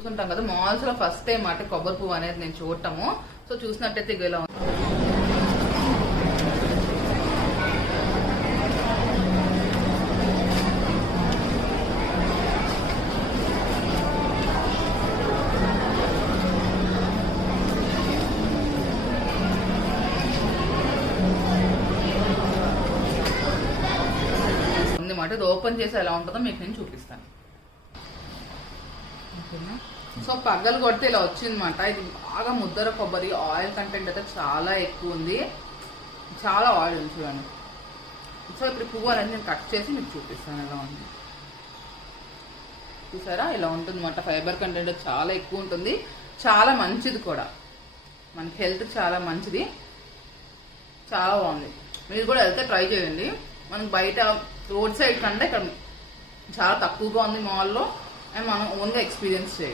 చూసుంటాం కదా మాల్స్ లో first time అంటే కొబ్బరి పువ్వు అనేది నేను చూడటము. సో చూసినట్టయితే ఇలా ఉందన్నమాట. ఇది ఓపెన్ చేసి ఎలా ఉంటుందో మీకు నేను చూపిస్తాను. ఓకేనా? సో పగ్గలు కొడితే ఇలా వచ్చిందన్నమాట. ఇది బాగా ముద్దర కొబ్బరి, ఆయిల్ కంటెంట్ అయితే చాలా ఎక్కువ ఉంది, చాలా ఆయిల్ ఉంది చూడండి. సో ఇప్పుడు పువ్వు అనేది నేను కట్ చేసి మీకు చూపిస్తాను ఎలా ఉంది. చూసారా ఇలా ఉంటుంది అన్నమాట. ఫైబర్ కంటెంట్ చాలా ఎక్కువ ఉంటుంది, చాలా మంచిది కూడా, మనకి హెల్త్ చాలా మంచిది, చాలా బాగుంది. మీరు కూడా వెళ్తే ట్రై చేయండి. మనకి బయట రోడ్ సైడ్ కంటే ఇక్కడ చాలా తక్కువగా ఉంది మాల్లో, అండ్ మనం ఓన్గా ఎక్స్పీరియన్స్ చేయాలి.